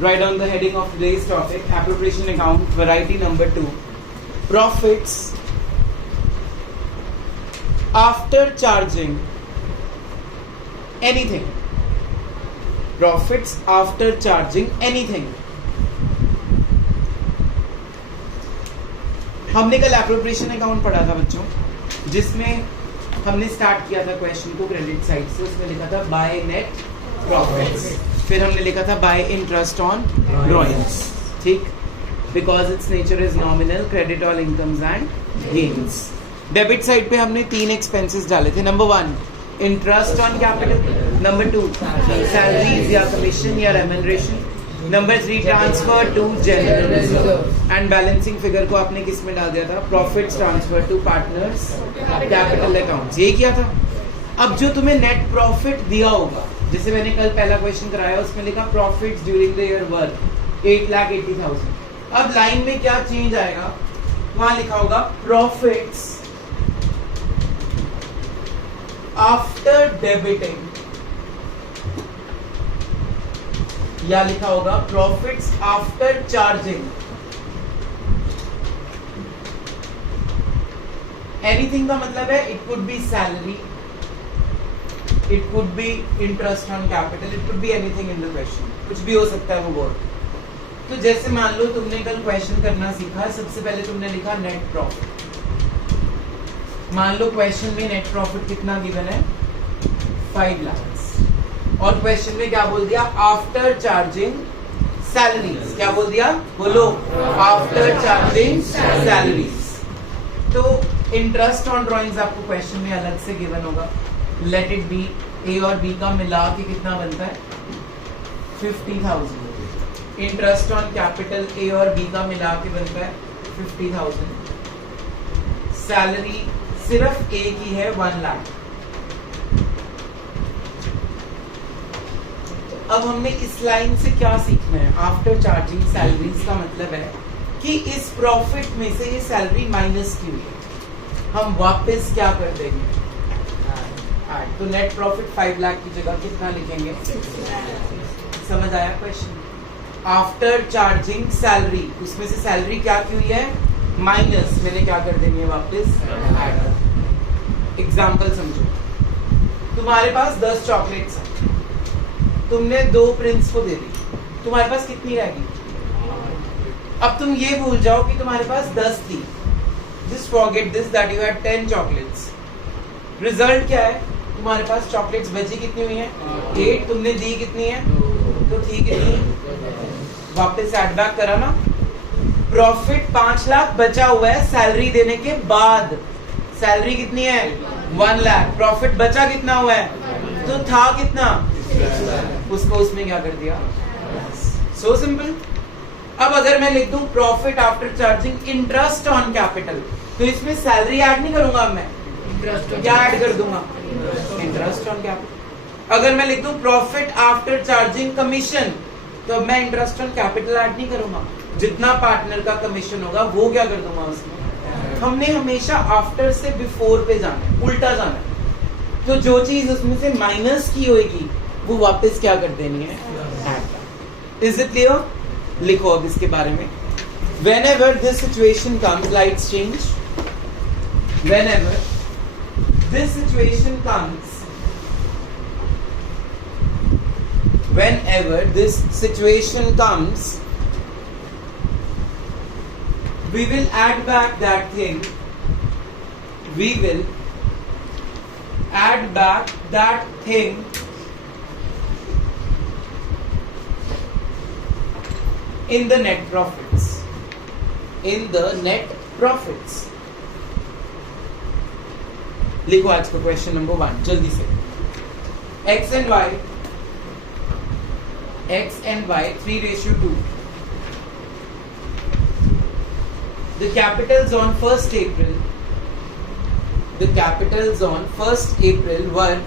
Write down the heading of today's topic, appropriation account, variety number 2. Profits after charging anything. Profits after charging anything. हमने कल appropriation account पढ़ा था बच्चों, जिसमें हमने स्टार्ट किया था क्वेश्चन को क्रेडिट साइड से. उसमें लिखा था बाय नेट प्रॉफिट्स, फिर हमने लिखा था बाय इंटरेस्ट ऑन ड्रॉइंग्स. ठीक, because its nature is nominal, credit all incomes and gains. Debit side पे हमने 3 एक्सपेंसेस डाले थे. Number 1 interest on capital, number 2 salaries या कमीशन या remuneration, number 3 transfer to general reserve. And balancing figure को आपने किस में डाल दिया था? Profits transfer to partners capital accounts. यही किया था. अब जो तुम्हें नेट प्रॉफिट दिया होगा, जैसे मैंने कल पहला क्वेश्चन कराया, उसमें लिखा प्रॉफिट्स ड्यूरिंग द ईयर वर 8,80,000. अब लाइन में क्या चेंज आएगा? वहां लिखा होगा प्रॉफिट्स आफ्टर डेबिटिंग, या लिखा होगा प्रॉफिट्स आफ्टर चार्जिंग एनीथिंग. का मतलब है it could be salary, it could be interest on capital, it could be anything in the question. कुछ भी हो सकता है वो बोर्ड. तो जैसे मान लो तुमने कल क्वेश्चन करना सीखा, सबसे पहले तुमने लिखा नेट प्रॉफिट. मान लो क्वेश्चन में नेट प्रॉफिट कितना गिवन है? 5 लाख. और क्वेश्चन में क्या बोल दिया? After charging salaries. क्या बोल दिया? बोलो, आफ्टर चार्जिंग सैलरीज. तो इंटरेस्ट ऑन ड्रॉइंग्स आपको क्वेश्चन में अलग से गिवन होगा. लेट इट बी ए और बी का मिला के कितना बनता है? 50,000. इंटरेस्ट ऑन कैपिटल ए और बी का मिला के बनता है 50,000. सैलरी सिर्फ ए की है 1 लाख. अब हमने इस लाइन से क्या सीखना है? आफ्टर चार्जिंग सैलरीज का मतलब है कि इस प्रॉफिट में से ये सैलरी माइनस की हुई है, हम वापस क्या कर देंगे? तो नेट प्रॉफिट 5 लाख की जगह कितना लिखेंगे? 6. समझ आया क्वेश्चन? आफ्टर चार्जिंग सैलरी, उसमें से सैलरी क्या की हुई है? माइनस. मैंने क्या कर देनी है? वापस ऐड. एग्जाम्पल समझो. तुम्हारे पास 10 चॉकलेट्स हैं, तुमने 2 प्रिंस को दे दी, तुम्हारे पास कितनी रहेगी? अब तुम ये भूल जाओ कि तुम्हारे पास 10 थी. Just forget this that you had 10 chocolates. Result क्या है? तुम्हारे पास चॉकलेट्स बची कितनी हुई है? 8. तुमने दी कितनी है? तो ठीक है, वापस ऐड बैक करा ना. प्रॉफिट 5 लाख बचा हुआ है सैलरी देने के बाद. सैलरी कितनी है? 1 लाख. प्रॉफिट बचा कितना हुआ है? तो था कितना? उसको उसमें क्या कर दिया? So simple. अब अगर मैं लिख दूं profit after charging interest on capital, तो इसमें सैलरी ऐड नहीं करूंगा. मैं क्या ऐड कर दूंगा? Interest on capital. अगर मैं लिख दूं प्रॉफिट आफ्टर चार्जिंग कमीशन, तो अब मैं इंटरेस्ट ऑन कैपिटल ऐड नहीं करूंगा. जितना पार्टनर का कमीशन होगा वो क्या कर दूंगा उसमें. हमने हमेशा आफ्टर से बिफोर पे जाना है, उल्टा जाना है. तो जो चीज उसमें से माइनस की होगी वो वापस क्या कर देनी है? ऐड. Is it clear? लिखो अब इसके बारे में. Whenever this situation comes, lights change. Whenever this situation comes, whenever this situation comes, we will add back that thing. We will add back that thing in the net profits. In the net profits. लिखो आज का question number 1 जल्दी से. x and y 3:2. The capitals on 1st April. The capitals on 1st April were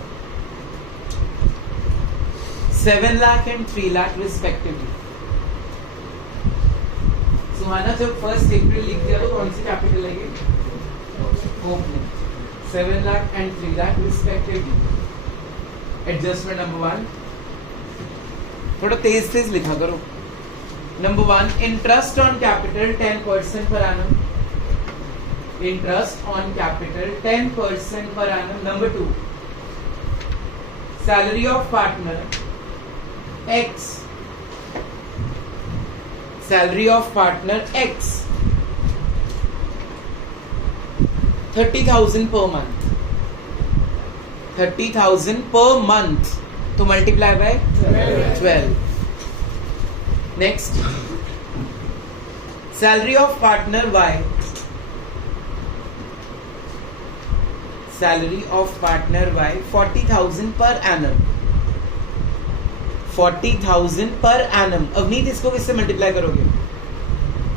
7 lakh and 3 lakh respectively. सुहाना जब 1st April लिख दिया तो कौन सी कैपिटल लगेगी? Opening. 7 lakh and 3 lakh respectively. Adjustment number 1. थोड़ा तेज लिखा करो. Number 1, interest on capital 10% per annum. Interest on capital 10% per annum. Number 2, salary of partner X. Salary of partner X, 30,000 per month. 30,000 per month. तो multiply by 12. Next, salary of partner Y. Salary of partner Y, 40,000 per annum. 40,000 per annum. Avneet इसको किससे multiply करोगे?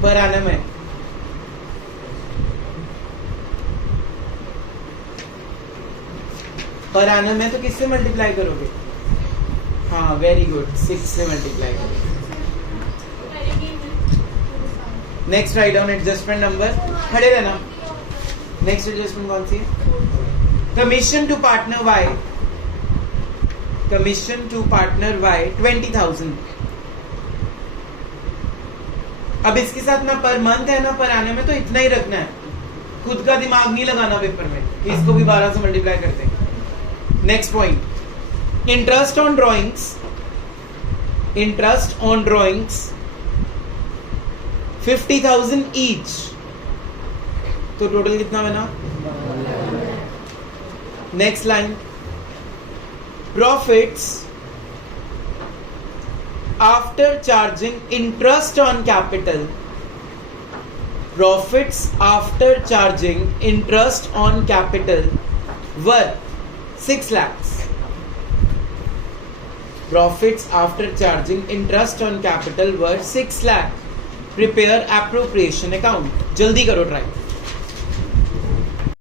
Per annum है. Per annum है तो किससे multiply करोगे? हाँ, वेरी गुड, 6 से मल्टीप्लाई करोगे. Next write down adjustment number. खड़े रहना. नेक्स्ट एडजस्टमेंट कौन सी है? Commission to partner Y. Commission to partner Y 20,000. अब इसके साथ ना पर मंथ है ना पर आने में, तो इतना ही रखना है. खुद का दिमाग नहीं लगाना पेपर में कि इसको भी 12 से मल्टीप्लाई करते हैं. Next point, interest on drawings. Interest on drawings 50,000 each. तो टोटल कितना बना? Next line, profits after charging interest on capital. Profits after charging interest on capital were 6 lakhs. Profits after charging interest on capital were 6 lakh. Prepare appropriation account. जल्दी करो try.